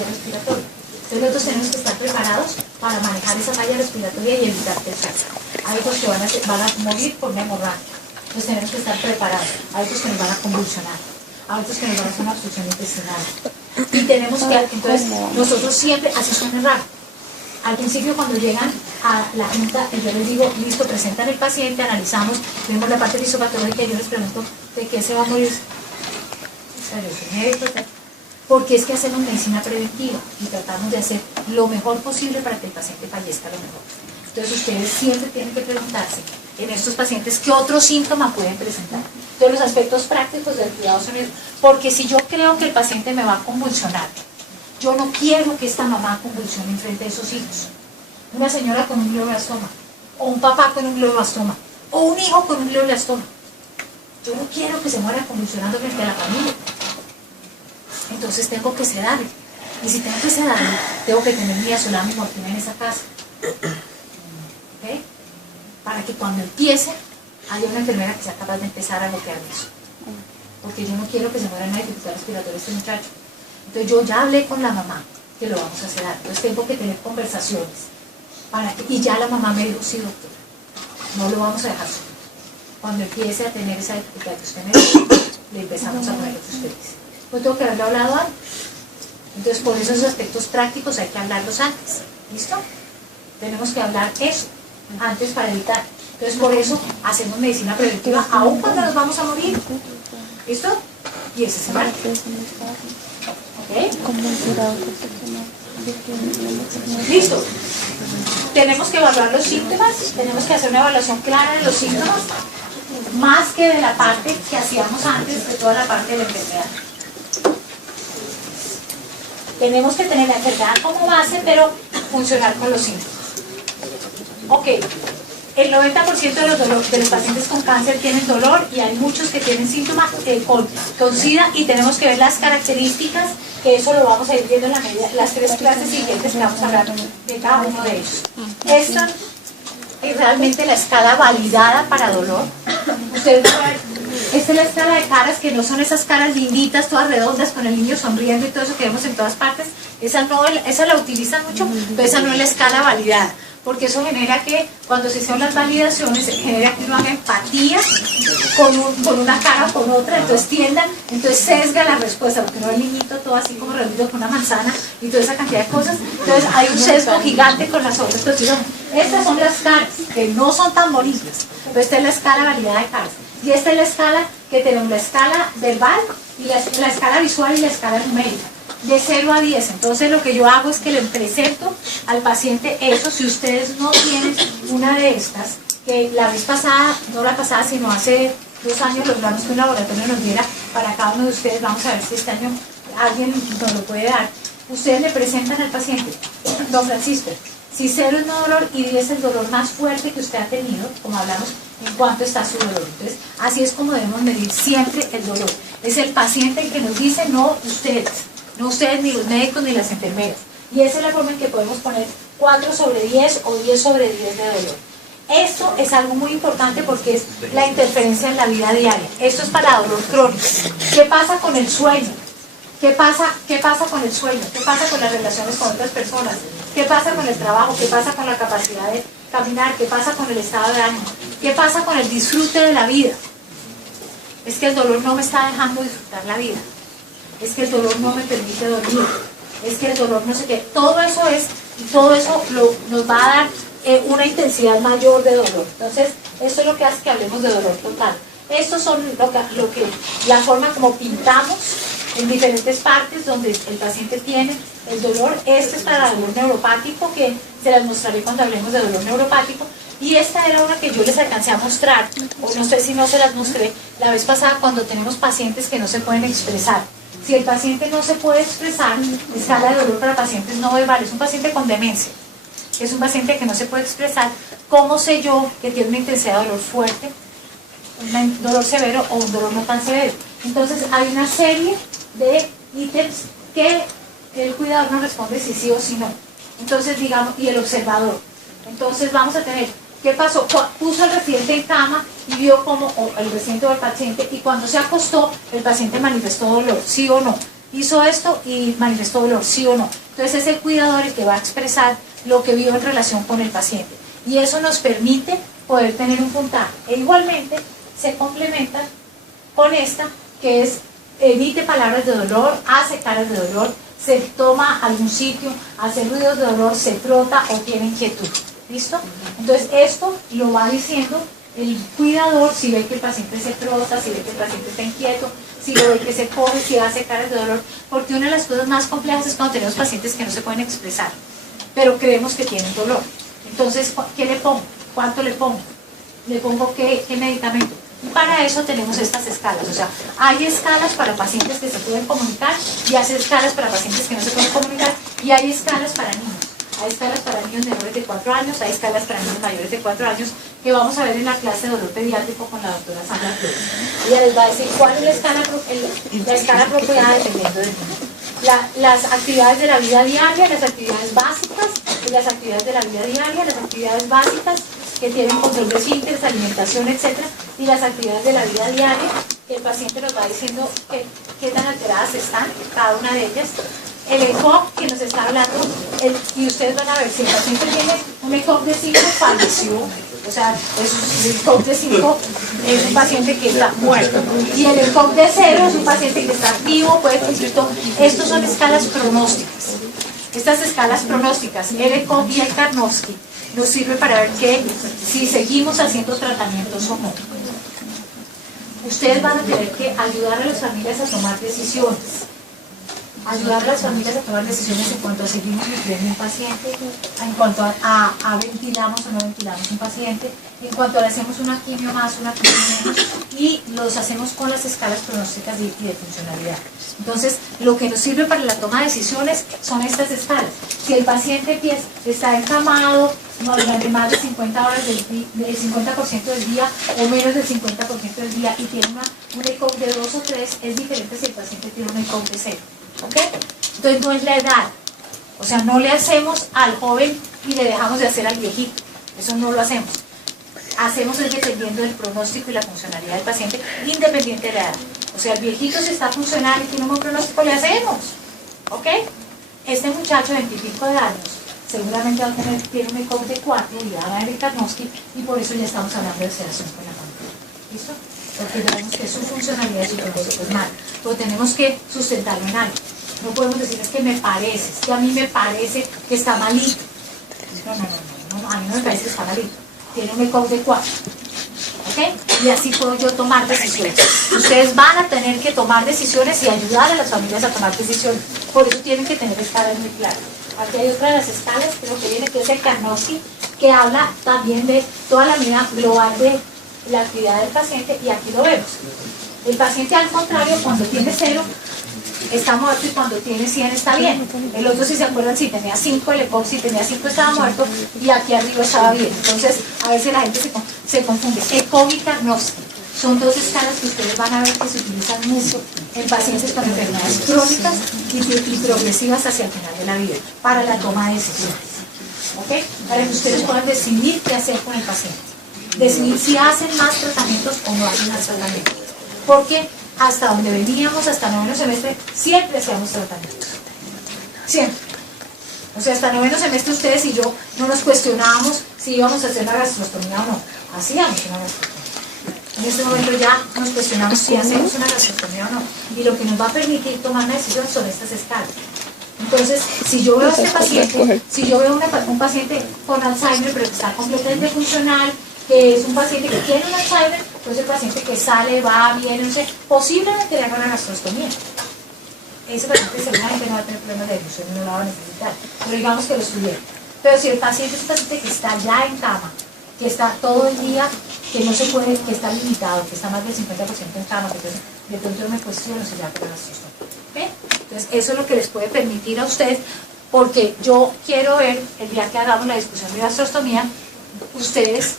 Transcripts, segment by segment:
falla respiratoria. Entonces nosotros tenemos que estar preparados para manejar esa falla respiratoria y evitar que salga. Hay otros que van a morir por una hemorragia. Entonces tenemos que estar preparados. Hay otros que nos van a convulsionar. Hay otros que nos van a hacer una obstrucción intestinal. Y tenemos que, entonces, nosotros siempre, así suena raro. Al principio cuando llegan a la junta, yo les digo, listo, presentan el paciente, analizamos, vemos la parte fisiopatológica y yo les pregunto, ¿de qué se va a morir? Porque es que hacemos medicina preventiva y tratamos de hacer lo mejor posible para que el paciente fallezca lo mejor. Entonces ustedes siempre tienen que preguntarse en estos pacientes qué otro síntoma pueden presentar. Entonces los aspectos prácticos del cuidado son esos. Porque si yo creo que el paciente me va a convulsionar, yo no quiero que esta mamá convulsione enfrente de sus hijos. Una señora con un glioblastoma, o un papá con un glioblastoma, o un hijo con un glioblastoma. Yo no quiero que se muera convulsionando frente a la familia. Entonces tengo que sedarle. Y si tengo que sedarle, tengo que tener midazolam y morfina en esa casa. ¿Okay? Para que cuando empiece, haya una enfermera que sea capaz de empezar a bloquear eso. Porque yo no quiero que se muera en una dificultad respiratoria este muchacho. Entonces yo ya hablé con la mamá que lo vamos a sedar. Entonces tengo que tener conversaciones. Y ya la mamá me dijo, sí, doctora, no lo vamos a dejar solo. Cuando empiece a tener esa dificultad que usted me dijo, le empezamos a poner lo que usted dice. Pues tengo que haberlo hablado antes. Entonces por esos aspectos prácticos hay que hablarlos antes. ¿Listo? Tenemos que hablar eso antes para evitar. Entonces por eso hacemos medicina preventiva aún cuando nos vamos a morir. ¿Listo? Y ese es el marco. ¿Ok? ¿Listo? Tenemos que evaluar los síntomas, tenemos que hacer una evaluación clara de los síntomas, más que de la parte que hacíamos antes, de toda la parte de la enfermedad. Tenemos que tener la enfermedad como base, pero funcionar con los síntomas. Ok, el 90% de los pacientes con cáncer tienen dolor y hay muchos que tienen síntomas con SIDA y tenemos que ver las características, que eso lo vamos a ir viendo en la medida, las 3 clases siguientes que vamos a hablar de cada uno de ellos. Esta es realmente la escala validada para dolor. Ustedes van a ver, esta es la escala de caras, que no son esas caras linditas, todas redondas, con el niño sonriendo y todo eso que vemos en todas partes. Esa la utilizan mucho, pero esa no es la escala validada. Porque eso genera que cuando se hacen las validaciones, se genera que uno haga empatía con una cara o con otra, entonces entonces sesga la respuesta, porque no el niñito todo así como reunido con una manzana y toda esa cantidad de cosas, entonces hay un sesgo gigante con las otras. Entonces, estas son las caras, que no son tan bonitas, pero esta es la escala validada de caras. Y esta es la escala que tenemos, la escala verbal, y la escala visual y la escala numérica. De 0 a 10, entonces lo que yo hago es que le presento al paciente eso. Si ustedes no tienen una de estas, que la vez pasada, no la pasada, sino hace 2 años logramos que un laboratorio nos diera para cada uno de ustedes, vamos a ver si este año alguien nos lo puede dar. Ustedes le presentan al paciente, don Francisco, si 0 es no dolor y 10 es el dolor más fuerte que usted ha tenido, como hablamos, en cuánto está su dolor. Entonces, así es como debemos medir siempre el dolor. Es el paciente el que nos dice, no ustedes. No ustedes, ni los médicos, ni las enfermeras. Y esa es la forma en que podemos poner 4 sobre 10 o 10 sobre 10 de dolor. Esto es algo muy importante porque es la interferencia en la vida diaria. Esto es para dolor crónico. ¿Qué pasa con el sueño? ¿Qué pasa con el sueño? ¿Qué pasa con las relaciones con otras personas? ¿Qué pasa con el trabajo? ¿Qué pasa con la capacidad de caminar? ¿Qué pasa con el estado de ánimo? ¿Qué pasa con el disfrute de la vida? Es que el dolor no me está dejando disfrutar la vida. Es que el dolor no me permite dormir, es que el dolor no sé qué, todo eso nos va a dar una intensidad mayor de dolor. Entonces, eso es lo que hace que hablemos de dolor total. Estos son la forma como pintamos en diferentes partes donde el paciente tiene el dolor. Este es para el dolor neuropático, que se las mostraré cuando hablemos de dolor neuropático. Y esta era una que yo les alcancé a mostrar, o no sé si no se las mostré la vez pasada, cuando tenemos pacientes que no se pueden expresar. Si el paciente no se puede expresar, escala de dolor para pacientes no verbales, un paciente con demencia, que es un paciente que no se puede expresar, ¿cómo sé yo que tiene una intensidad de dolor fuerte, un dolor severo o un dolor no tan severo? Entonces hay una serie de ítems que el cuidador nos responde si sí o si no. Entonces digamos, y el observador. Entonces vamos a tener, ¿qué pasó? Puso al residente en cama y vio cómo el residente o el paciente, y cuando se acostó, el paciente manifestó dolor, ¿sí o no? hizo esto y manifestó dolor, sí o no. Entonces es el cuidador el que va a expresar lo que vio en relación con el paciente. Y eso nos permite poder tener un puntaje. E igualmente se complementa con esta, que es emite palabras de dolor, hace caras de dolor, se toma algún sitio, hace ruidos de dolor, se frota o tiene inquietud. ¿Listo? Entonces esto lo va diciendo el cuidador si ve que el paciente se frota, si ve que el paciente está inquieto, si lo ve que se corre, si hace caras de dolor, porque una de las cosas más complejas es cuando tenemos pacientes que no se pueden expresar, pero creemos que tienen dolor. Entonces, ¿qué le pongo? ¿Cuánto le pongo? ¿Le pongo qué medicamento? Y para eso tenemos estas escalas, o sea, hay escalas para pacientes que se pueden comunicar y hay escalas para pacientes que no se pueden comunicar y hay escalas para niños. Hay escalas para niños menores de 4 años, hay escalas para niños mayores de 4 años, que vamos a ver en la clase de dolor pediátrico con la doctora Sandra Flores. Ella les va a decir cuál es la escala apropiada dependiendo del niño. Las actividades de la vida diaria, las actividades básicas, las actividades de la vida diaria, las actividades básicas que tienen control de esfínteres, alimentación, etc. Y las actividades de la vida diaria, que el paciente nos va diciendo qué tan alteradas están, cada una de ellas. El ECOG que nos está hablando, y ustedes van a ver, si el paciente tiene un ECOG de 5, falleció, o sea, el ECOG de 5 es un paciente que está muerto, y el ECOG de 0 es un paciente que está vivo, puede cumplir todo. Estos son escalas pronósticas. Estas escalas pronósticas, el ECOG y el Karnofsky, nos sirve para ver si seguimos haciendo tratamientos o no. Ustedes van a tener que ayudar a las familias a tomar decisiones. Ayudar a las familias a tomar decisiones en cuanto a seguimos nutriendo un paciente, en cuanto a ventilamos o no ventilamos un paciente, en cuanto a le hacemos una quimio más, una quimio menos, y los hacemos con las escalas pronósticas y de funcionalidad. Entonces, lo que nos sirve para la toma de decisiones son estas escalas. Si el paciente está encamado durante más de 50 horas del 50% del día o menos del 50% del día y tiene un ECOG de 2 o 3, es diferente si el paciente tiene un ECOG de 0. ¿Ok? Entonces no es la edad, o sea, no le hacemos al joven y le dejamos de hacer al viejito, eso no lo hacemos. Hacemos es dependiendo del pronóstico y la funcionalidad del paciente, independiente de la edad. O sea, el viejito si está funcional y tiene un buen pronóstico, le hacemos. ¿Ok? Este muchacho de 20 y pico de años seguramente tiene un ECOG de 4 y va a dar el Karnofsky, y por eso ya estamos hablando de sedación con la familia. ¿Listo? Porque sabemos que su funcionalidad y su pronóstico es malo. Pero tenemos que sustentarlo en algo. No podemos decir es que me parece, es que a mí me parece que está malito. No, a mí no me parece que está malito. Tiene un ECOG de 4. ¿Ok? Y así puedo yo tomar decisiones. Ustedes van a tener que tomar decisiones y ayudar a las familias a tomar decisiones. Por eso tienen que tener escalas muy claras. Aquí hay otra de las escalas, creo que viene, que es el Karnofsky, que habla también de toda la vida global de la actividad del paciente, y aquí lo vemos. El paciente, al contrario, cuando tiene 0 está muerto, y cuando tiene 100 está bien. El otro, si se acuerdan, si tenía 5, el ECOG si tenía 5 estaba muerto y aquí arriba estaba bien. Entonces a veces la gente se confunde. ECOG y Karnofsky son dos escalas que ustedes van a ver que se utilizan mucho en pacientes con enfermedades crónicas y progresivas hacia el final de la vida para la toma de decisiones. ¿Ok? Para que ustedes puedan decidir qué hacer con el paciente, decidir si hacen más tratamientos o no hacen más tratamientos, porque hasta donde veníamos, hasta noveno semestre, siempre hacíamos tratamientos, siempre. O sea, hasta noveno semestre ustedes y yo no nos cuestionábamos si íbamos a hacer una gastrostomía o no, hacíamos una gastrostomía. En este momento ya nos cuestionamos si hacemos una gastrostomía o no, y lo que nos va a permitir tomar una decisión son estas escalas. Entonces, si yo veo a este paciente, si yo veo un paciente con Alzheimer pero que está completamente funcional, que es un paciente que tiene un Alzheimer, pues el paciente que sale, va, viene, no sé, posiblemente le haga una gastrostomía. Ese paciente seguramente no va a tener problemas de difusión y no la va a necesitar, pero digamos que lo estuviera. Pero si el paciente es un paciente que está ya en cama, que está todo el día, que no se puede, que está limitado, que está más del 50% en cama, que de pronto me cuestiono si le hago la gastrostomía. ¿Ve? Entonces, eso es lo que les puede permitir a ustedes, porque yo quiero ver, el día que hagamos la discusión de gastrostomía, ustedes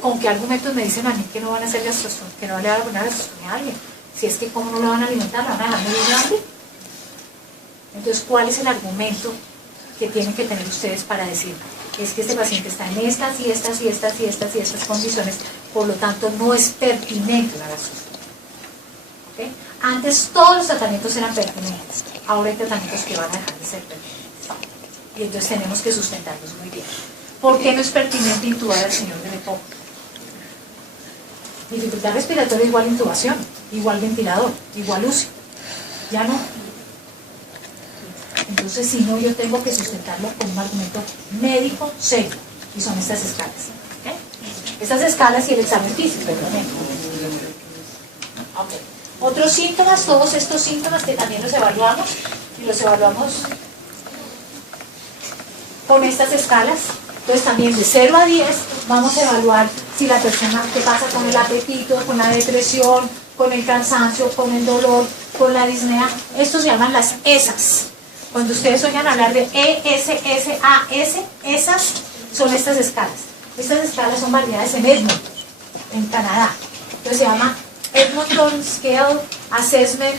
con qué argumentos me dicen a mí que no van a hacer gastrostomía, que no le van a poner gastrostomía a alguien. Si es que cómo no lo van a alimentar, lo van a dejar muy grande. Entonces, ¿cuál es el argumento que tienen que tener ustedes para decir? Es que este paciente está en estas y estas y estas y estas y estas condiciones, por lo tanto no es pertinente la gastrostomía. ¿Okay? Antes todos los tratamientos eran pertinentes, ahora hay tratamientos que van a dejar de ser pertinentes. Y entonces tenemos que sustentarlos muy bien. ¿Por qué no es pertinente intubar al señor de Lepo? Dificultad respiratoria igual intubación, igual ventilador, igual UCI. Ya no. Entonces, si no, yo tengo que sustentarlo con un argumento médico serio. Y son estas escalas. ¿Okay? Estas escalas y el examen físico, perdón. Okay. Otros síntomas, todos estos síntomas que también los evaluamos, y los evaluamos con estas escalas. Entonces también de 0 a 10 vamos a evaluar si la persona, qué pasa con el apetito, con la depresión, con el cansancio, con el dolor, con la disnea. Estos se llaman las ESAs. Cuando ustedes oigan hablar de ESSAS, esas son estas escalas. Estas escalas son validadas en Edmonton, en Canadá. Entonces se llama Edmonton Scale Assessment.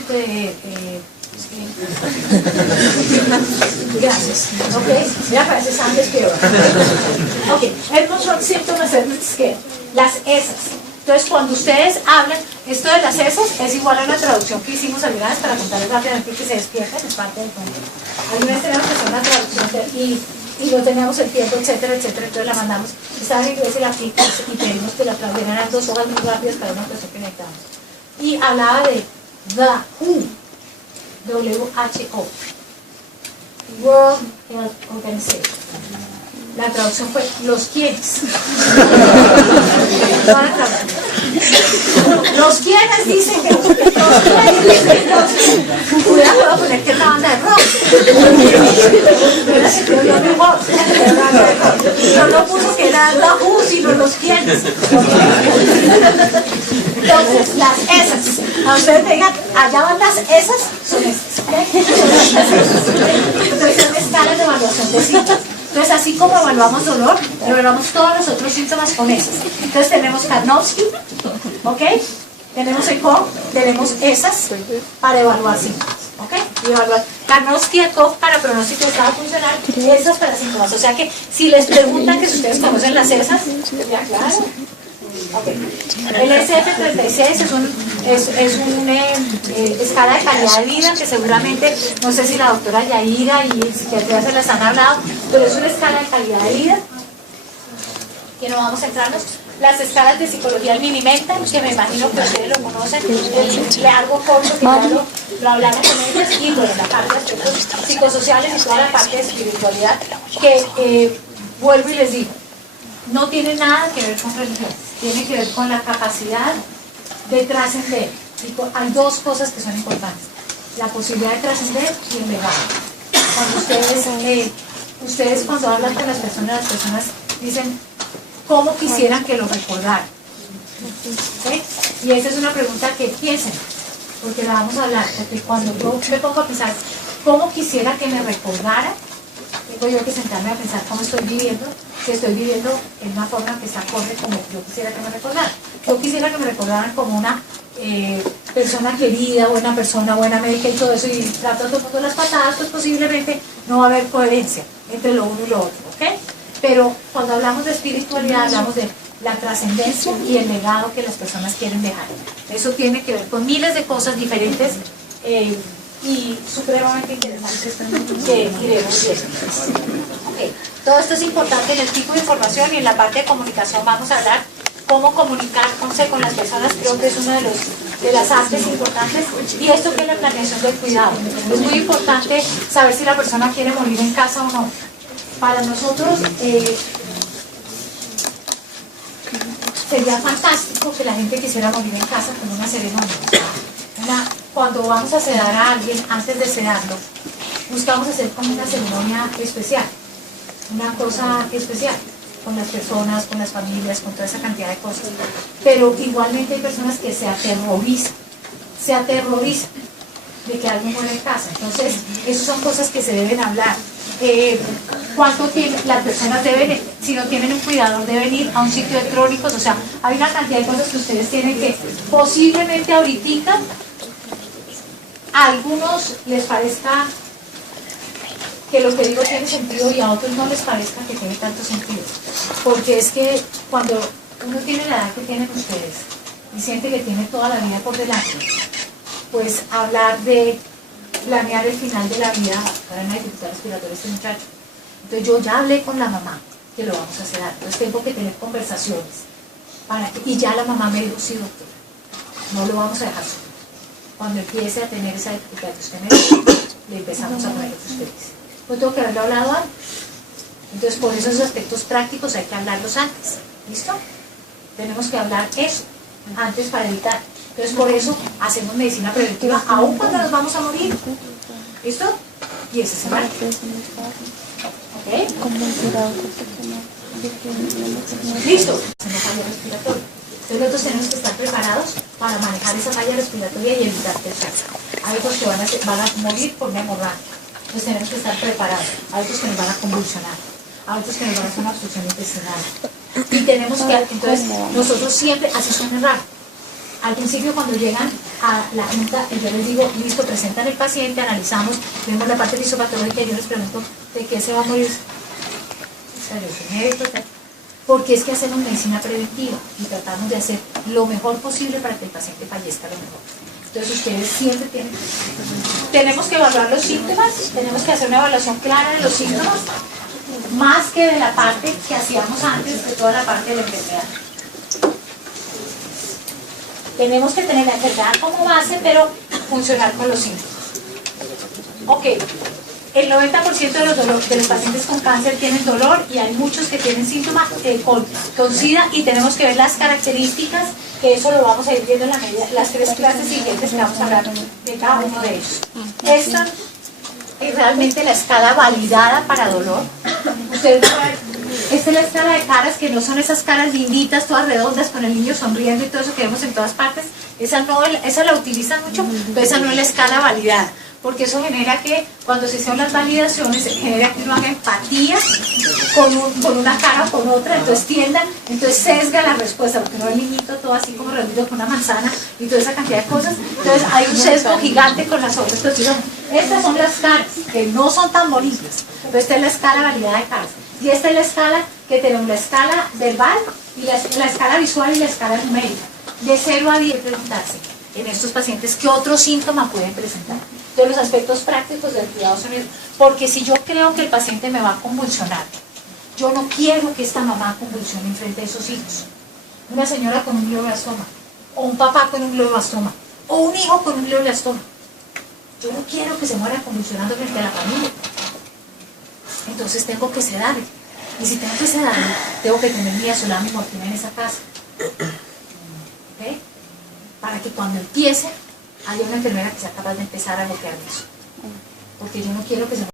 Gracias. Ok, ya parece antes que ahora. Ok, Edmonton Symptom Assessment Scale. Las ESAs. Entonces, cuando ustedes hablan, esto de las ESAs es igual a una traducción que hicimos alguna vez para contarles rápidamente que se despierten, es parte del contenido. Alguna vez teníamos que hacer una traducción y no teníamos el tiempo, etcétera, etcétera, entonces la mandamos. Estaba en inglés y la aplicamos y pedimos que la tradujeran, eran 2 hojas muy rápidas para una cuestión que necesitábamos. Y hablaba de the WHO, WHO, World Health Organization. La traducción fue los quienes. Los quienes dicen que los cuidado, puedo poner que es la banda de rock. No lo puso que era la U, sino los quienes. Entonces, las esas. A ustedes me digan, allá van las esas, son esas. Entonces, son escalas de evaluación de síntomas. Entonces, así como evaluamos dolor, evaluamos todos los otros síntomas con esas. Entonces, tenemos Karnofsky, ¿ok? Tenemos ECOG, tenemos esas para evaluar síntomas, ¿ok? Y evaluar Karnofsky, ECOG para pronóstico de estado funcional, esas para síntomas. O sea que, si les preguntan que si ustedes conocen las esas, ya claro. Okay. El SF36 es una escala de calidad de vida que seguramente, no sé si la doctora Yaira y el psiquiatra se las han hablado, pero es una escala de calidad de vida que no vamos a entrarnos. Las escalas de psicología del Minimental, que me imagino que ustedes lo conocen, el largo corto que ya lo hablamos con ellos, y bueno, la parte de aspectos psicosociales y toda la parte de espiritualidad que vuelvo y les digo, no tiene nada que ver con religión, tiene que ver con la capacidad de trascender. Hay dos cosas que son importantes, la posibilidad de trascender y el legado. Cuando ustedes cuando hablan con las personas dicen, ¿cómo quisieran que lo recordaran? ¿Sí? Y esa es una pregunta que piensen, porque la vamos a hablar, porque cuando yo me pongo a pensar, ¿cómo quisiera que me recordaran? Tengo yo que sentarme a pensar cómo estoy viviendo, que estoy viviendo en una forma que está acorde como yo quisiera que me recordaran. Yo quisiera que me recordaran como una persona querida, buena persona, buena médica y todo eso, y trato todo el mundo las patadas, pues posiblemente no va a haber coherencia entre lo uno y lo otro, ¿ok? Pero cuando hablamos de espiritualidad, hablamos de la trascendencia y el legado que las personas quieren dejar. Eso tiene que ver con miles de cosas diferentes y supremamente interesantes que iremos viendo. Okay. Todo esto es importante en el tipo de información y en la parte de comunicación vamos a hablar cómo comunicarse con las personas, creo que es una de las artes importantes, y esto que es la planeación del cuidado. Es muy importante saber si la persona quiere morir en casa o no. Para nosotros sería fantástico que la gente quisiera morir en casa con una ceremonia. Cuando vamos a sedar a alguien, antes de sedarlo, buscamos hacer como una ceremonia especial, una cosa especial, con las personas, con las familias, con toda esa cantidad de cosas. Pero igualmente hay personas que se aterrorizan de que alguien muera en casa. Entonces, esas son cosas que se deben hablar. ¿Cuánto tiempo las personas deben, si no tienen un cuidador, deben ir a un sitio de crónicos? O sea, hay una cantidad de cosas que ustedes tienen que, posiblemente ahorita, a algunos les parezca que lo que digo tiene sentido y a otros no les parezca que tiene tanto sentido. Porque es que cuando uno tiene la edad que tienen ustedes y siente que tiene toda la vida por delante, pues hablar de planear el final de la vida para una dificultad respiratoria este muchacho. Entonces yo ya hablé con la mamá que lo vamos a hacer, entonces tengo que tener conversaciones y ya la mamá me dijo, sí doctora, no lo vamos a dejar solo. Cuando empiece a tener esa dificultad que usted me dijo, le empezamos a poner lo que usted dice. Pues tengo que haberlo hablado antes. Entonces por esos aspectos prácticos hay que hablarlos antes. ¿Listo? Tenemos que hablar eso antes para evitar. Entonces por eso hacemos medicina preventiva aún cuando nos vamos a morir. ¿Listo? Y ese es el marco. ¿Ok? Listo. Hacemos falla respiratoria. Entonces nosotros tenemos que estar preparados para manejar esa falla respiratoria y evitar que salga. Hay otros que van a morir por una hemorragia. Entonces tenemos que estar preparados. Hay otros que nos van a convulsionar. Hay otros que nos van a hacer una obstrucción intestinal. Y tenemos que, entonces, nosotros siempre, así suena raro. Al principio cuando llegan a la junta, yo les digo, listo, presentan el paciente, analizamos, vemos la parte fisiopatológica y yo les pregunto, ¿de qué se va a morir? Porque es que hacemos medicina preventiva y tratamos de hacer lo mejor posible para que el paciente fallezca lo mejor. Entonces ustedes siempre tenemos que evaluar los síntomas, tenemos que hacer una evaluación clara de los síntomas, más que de la parte que hacíamos antes, de toda la parte de la enfermedad. Tenemos que tener la enfermedad como base, pero funcionar con los síntomas. Ok, el 90% de los pacientes con cáncer tienen dolor y hay muchos que tienen síntomas con SIDA y tenemos que ver las características, que eso lo vamos a ir viendo en las 3 clases siguientes que vamos a hablar de cada uno de ellos. Esta es realmente la escala validada para dolor. Ustedes van a ver, esta es la escala de caras, que no son esas caras linditas, todas redondas, con el niño sonriendo y todo eso que vemos en todas partes. Esa la utilizan mucho, pero esa no es la escala validada, porque eso genera que cuando se hacen las validaciones, genera que uno haga empatía con una cara o con otra, entonces sesga la respuesta, porque no el niñito todo así como reunido con una manzana y toda esa cantidad de cosas. Entonces hay un sesgo gigante con las otras. Entonces, estas son las caras, que no son tan bonitas, pero esta es la escala validada de caras. Y esta es la escala que tenemos, la escala verbal, y la escala visual y la escala numérica. De 0 a 10 preguntarse en estos pacientes qué otros síntomas pueden presentar. Entonces los aspectos prácticos del cuidado son esos. Porque si yo creo que el paciente me va a convulsionar, yo no quiero que esta mamá convulsione en frente de esos hijos. Una señora con un glioblastoma, o un papá con un glioblastoma, o un hijo con un glioblastoma. Yo no quiero que se muera convulsionando frente a la familia. Entonces tengo que sedarle. Y si tengo que sedarle, tengo que tener midazolam y morfina en esa casa. ¿Okay? Para que cuando empiece haya una enfermera que sea capaz de empezar a bloquear eso. Porque yo no quiero que se